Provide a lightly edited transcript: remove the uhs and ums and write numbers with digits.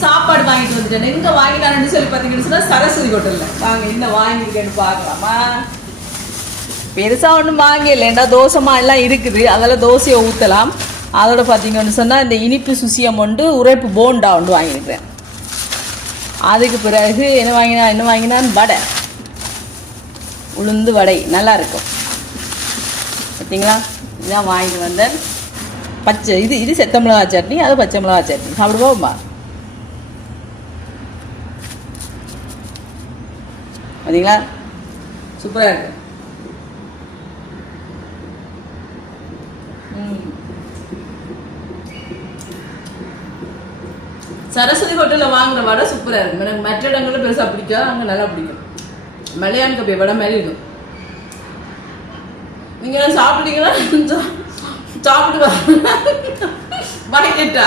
சாப்பாடு வாங்கிட்டு வந்துட்டேன். எங்க வாங்கினான்னு சொல்லி பார்த்தீங்கன்னு சொன்னா சரஸ்வதி ஹோட்டல்ல. வாங்க என்ன வாங்கியிருக்கேன்னு பார்க்கலாமா? பெருசா ஒன்றும் வாங்கல. ஏன்னா தோசைமா எல்லாம் இருக்குது, அதெல்லாம் தோசையை ஊற்றலாம். அதோட பார்த்தீங்கன்னு சொன்னால் இந்த இனிப்பு சுசியம் ஒன்று உரைப்பு போண்டா ஒன்று வாங்கியிருக்கிறேன். அதுக்கு பிறகு என்ன வாங்கினான்னு வடை, உளுந்து வடை நல்லா இருக்கும் பார்த்தீங்களா. இதான் வாங்கிட்டு வந்தேன். பச்சை இது செத்த மிளகா சட்னி, அது பச்சை மிளகா சட்னி. சாப்பிடுவோம்மா பார்த்தீங்களா, சூப்பராக இருக்கு. சரஸ்வதி ஹோட்டலில் வாங்குற வடை சூப்பராக இருக்கும். எனக்கு மற்ற இடங்களில் பெருசாக பிடிக்காது, அங்கே நல்லா பிடிக்கும். மலையான் கப்பி வடை மாதிரி இருக்கும். நீங்கள் சாப்பிட்டீங்கன்னா சாப்பிட்டு வாங்கிட்டா